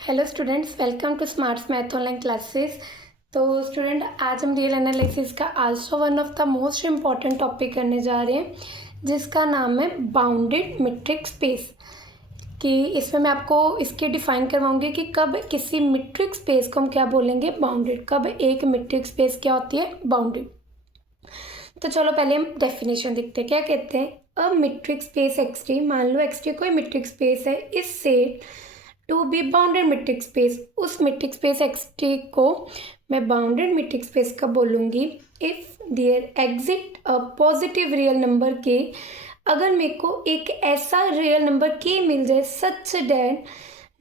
Hello students, welcome to smarts math online classes. तो student, आज हम रियल एनालिसिस का also one of the most important topic करने जा रहे हैं, जिसका नाम है बाउंडेड मीट्रिक स्पेस। कि इसमें मैं आपको इसके डिफाइन करवाऊंगी कि कब किसी मीट्रिक स्पेस को हम क्या बोलेंगे, बाउंडेड। कब एक मीट्रिक स्पेस क्या होती है, बाउंडेड। तो चलो पहले हम डेफिनेशन देखते हैं। क्या कहते हैं, a metric space x t, मान लो एक्स टी कोई मीट्रिक स्पेस है, इससे to be bounded metric space, उस मीट्रिक स्पेस एक्स टी को मैं बाउंडेड मीट्रिक स्पेस का बोलूँगी if there exit a positive real number k. अगर मेरे को एक ऐसा रियल नंबर के मिल जाए such that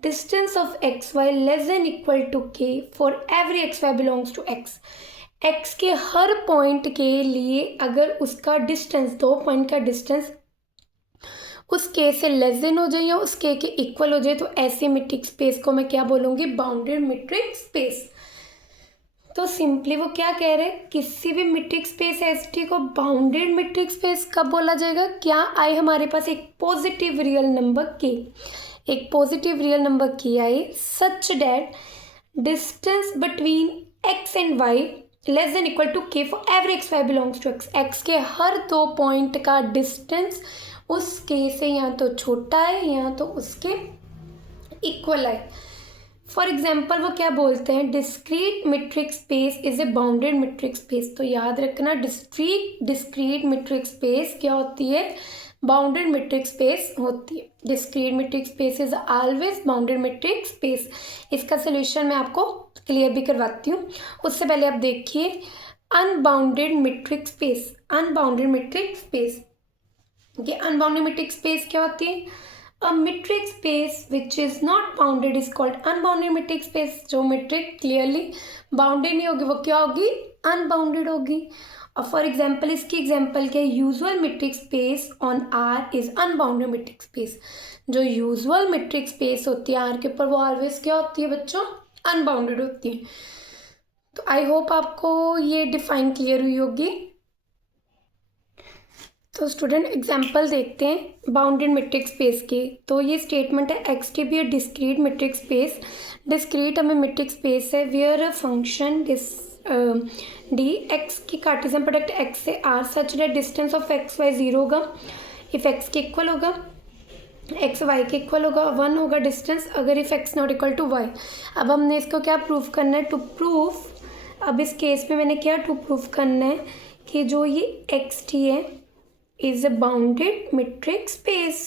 distance of x y less than equal to k for every x y belongs to x. X के हर पॉइंट के लिए अगर उसका डिस्टेंस, 2 पॉइंट का डिस्टेंस उस के से लेस देन हो जाए या उस के इक्वल हो जाए, तो ऐसी मीट्रिक स्पेस को मैं क्या बोलूँगी, बाउंडेड मीट्रिक स्पेस। तो सिंपली वो क्या कह रहे हैं, किसी भी मीट्रिक स्पेस एस टी को बाउंडेड मीट्रिक स्पेस कब बोला जाएगा, क्या आए हमारे पास एक पॉजिटिव रियल नंबर के, एक पॉजिटिव रियल नंबर के आए such that distance between x and y less than equal to k for every x y belongs to x. X के हर 2 पॉइंट का डिस्टेंस उस के से या तो छोटा है या तो उसके इक्वल है। फॉर एग्जाम्पल वो क्या बोलते हैं, discrete metric space is a bounded metric space. तो याद रखना, डिस्क्रीट मीट्रिक स्पेस क्या होती है, बाउंडेड मीट्रिक स्पेस होती है। Discrete metric space is always bounded metric space. इसका सोल्यूशन मैं आपको क्लियर भी करवाती हूँ। उससे पहले आप देखिए unbounded metric space. Unbounded metric space, ये अनबाउंडेड मीट्रिक स्पेस क्या होती है, a metric space which is not bounded is called unbounded metric space. जो मीट्रिक क्लियरली बाउंडेड नहीं होगी वो क्या होगी, अनबाउंडेड होगी। और फॉर एग्जाम्पल, इसकी एग्जाम्पल क्या है, usual metric space on r is unbounded metric space. जो यूजुअल मीट्रिक स्पेस होती है आर के ऊपर, वो ऑलवेज क्या होती है बच्चों, अनबाउंडेड होती है। तो आई होप आपको ये डिफाइन क्लियर हुई होगी। तो स्टूडेंट एग्जाम्पल देखते हैं बाउंडेड मीट्रिक स्पेस के। तो ये स्टेटमेंट है, x t be a discrete metric space. Discrete हमें मीट्रिक स्पेस है where a function d x की कार्टेशियन प्रोडक्ट एक्स से r such that distance of x y 0 होगा इफ एक्स के इक्वल होगा, एक्स वाई के equal होगा, 1 होगा डिस्टेंस अगर if x not equal to y. अब हमने इसको क्या प्रूफ करना है, टू प्रूफ, अब इस केस में मैंने क्या टू प्रूफ करना है कि जो ये एक्स टी है is a bounded metric space।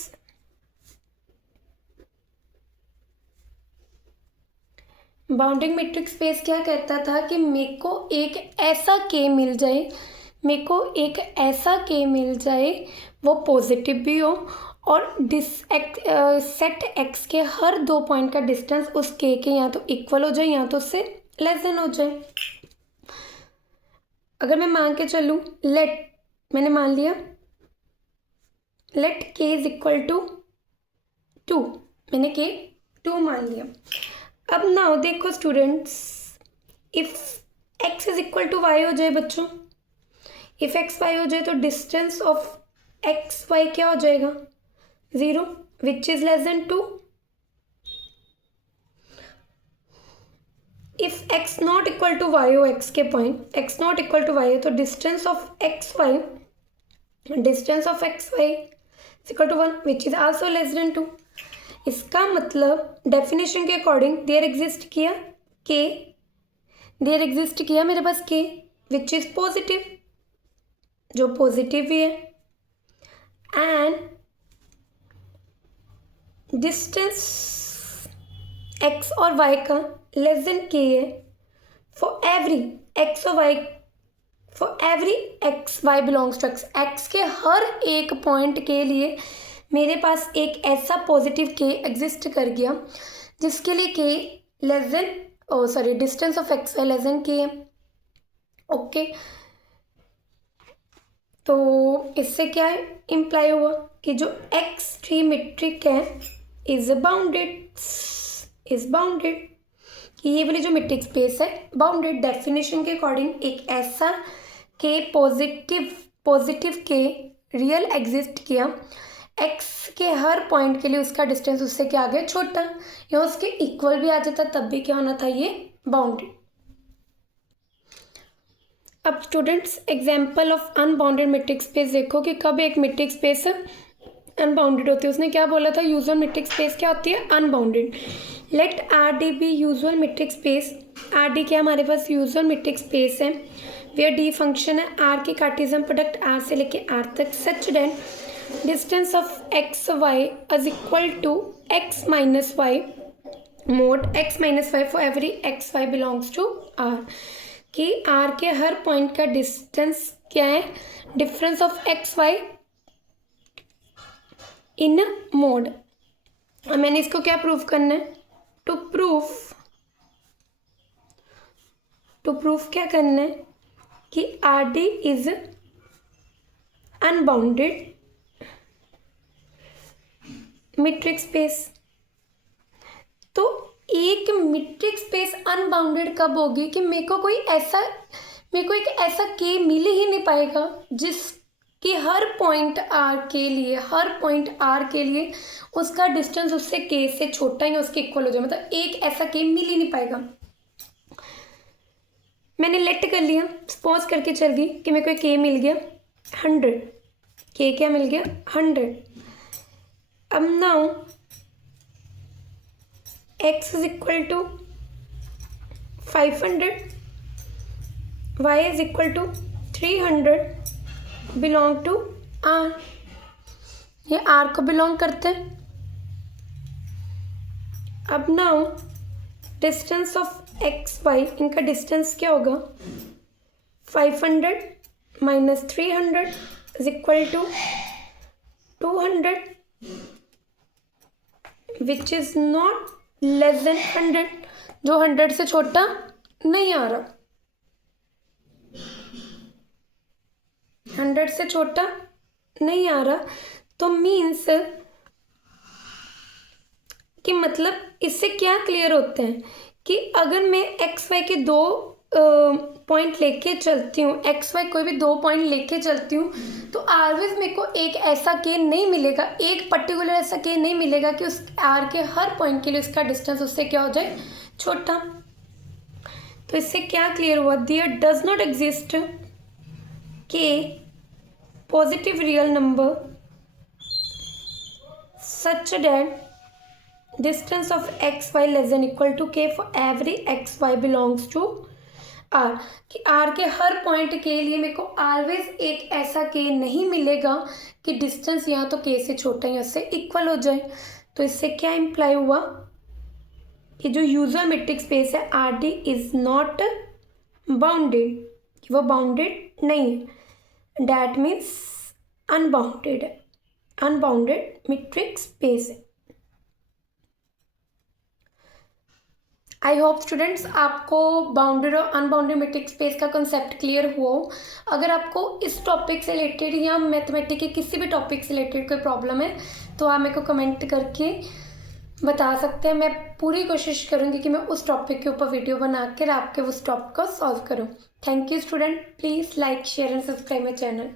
Bounded metric space क्या कहता था कि मेरे को एक ऐसा के मिल जाए, मेरे को एक ऐसा के मिल जाए वो पॉजिटिव भी हो और सेट एक्स के हर 2 पॉइंट का डिस्टेंस उस के या तो इक्वल हो जाए या तो उससे लेस देन हो जाए। अगर मैं मान के चलूँ, मैंने मान लिया लेट के इज इक्वल टू 2, मैंने के 2 मान लिया। अब नाउ देखो students, if x is equal to y हो जाए बच्चों, इफ एक्स वाई हो जाए तो डिस्टेंस ऑफ एक्स वाई क्या हो जाएगा, 0 which is less than 2। If x not equal to y हो, एक्स के point x not equal to y हो, तो distance of x y equal to 1 which is also less than 2। इसका मतलब definition के अकॉर्डिंग देयर एग्जिस्ट किया मेरे पास के विच इज पॉजिटिव, जो पॉजिटिव भी है, एंड डिस्टेंस एक्स और वाई का लेस देन के है फॉर एवरी एक्स और y, for every x y belongs to x. X के हर एक पॉइंट के लिए मेरे पास एक ऐसा पॉजिटिव के एग्जिस्ट कर गया जिसके लिए k less than distance of x y less than k है। ओके, तो इससे क्या इम्प्लाई हुआ कि जो एक्स टी मीट्रिक है इज बाउंडेड, कि ये वाली जो मीट्रिक स्पेस है बाउंडेड। डेफिनेशन के अकॉर्डिंग एक ऐसा के पॉजिटिव के रियल एग्जिस्ट किया एक्स के हर पॉइंट के लिए उसका डिस्टेंस उससे क्या आ गया, छोटा, या उसके इक्वल भी आ जाता तब भी क्या होना था, ये बाउंडेड। अब students example of unbounded metric space देखो कि कब एक मेट्रिक स्पेस अनबाउंडेड होती है। उसने क्या बोला था, यूजुअल मेट्रिक स्पेस क्या होती है, unbounded. Let r d be usual metric space. R d क्या हमारे पास यूजुअल मेट्रिक स्पेस है, वेयर डी फंक्शन है आर की कार्टेशियन प्रोडक्ट आर से लेके आर तक, such that distance of x y is equal to x minus y mod x minus y for every x y belongs to are. कि are के हर point का distance क्या है, difference of x Y in mode. मैंने इसको क्या proof करना है, टू प्रूफ क्या करना है कि R D is unbounded metric space. तो एक मीट्रिक स्पेस अनबाउंडेड कब होगी कि मेरे को एक ऐसा के मिल ही नहीं पाएगा जिसकी हर पॉइंट आर के लिए उसका डिस्टेंस उससे के से छोटा या उसके इक्वल हो जाए, मतलब एक ऐसा के मिल ही नहीं पाएगा। मैंने लेट कर लिया, सपोज करके चल गई कि मेरे को के मिल गया 100, के क्या मिल गया 100। अब now x is equal to 500, y is equal to 300, belong to r। ये r को बिलोंग करते हैं। अब now distance of x y, इनका डिस्टेंस क्या होगा, 500 minus 300 is equal to 200 which is not less than 100, जो 100 से छोटा नहीं आ रहा, 100 से छोटा नहीं आ रहा। तो मीन्स कि मतलब इससे क्या क्लियर होता है कि अगर मैं एक्स वाई के दो पॉइंट लेके चलती हूँ, एक्स वाई कोई भी दो पॉइंट लेके चलती हूँ, तो ऑलवेज मेरे को एक ऐसा के नहीं मिलेगा, एक पर्टिकुलर ऐसा के नहीं मिलेगा कि उस आर के हर पॉइंट के लिए उसका डिस्टेंस उससे क्या हो जाए, छोटा। तो इससे क्या क्लियर हुआ, there does not exist k positive real number such that distance of x y less than equal to k for every x y belongs to are. कि आर के हर पॉइंट के लिए मेरे को ऑलवेज एक ऐसा के नहीं मिलेगा कि डिस्टेंस यहाँ तो के से छोटा या उससे इक्वल हो जाए। तो इससे क्या इम्प्लाई हुआ कि जो यूजर मेट्रिक स्पेस है R D is not bounded, कि वो बाउंडेड नहीं है, डैट मीन्स अनबाउंडेड है, अनबाउंडेड मेट्रिक स्पेस है। आई होप स्टूडेंट्स आपको बाउंडेड और अनबाउंडेड मेट्रिक स्पेस का कंसेप्ट क्लियर हुआ हो। अगर आपको इस टॉपिक से रिलेटेड या मैथमेटिक्स के किसी भी टॉपिक से रिलेटेड कोई प्रॉब्लम है तो आप मेरे को कमेंट करके बता सकते हैं। मैं पूरी कोशिश करूँगी कि मैं उस टॉपिक के ऊपर वीडियो बना कर आपके उस टॉपिक को सॉल्व करूँ। Thank you student, please like share and subscribe my channel.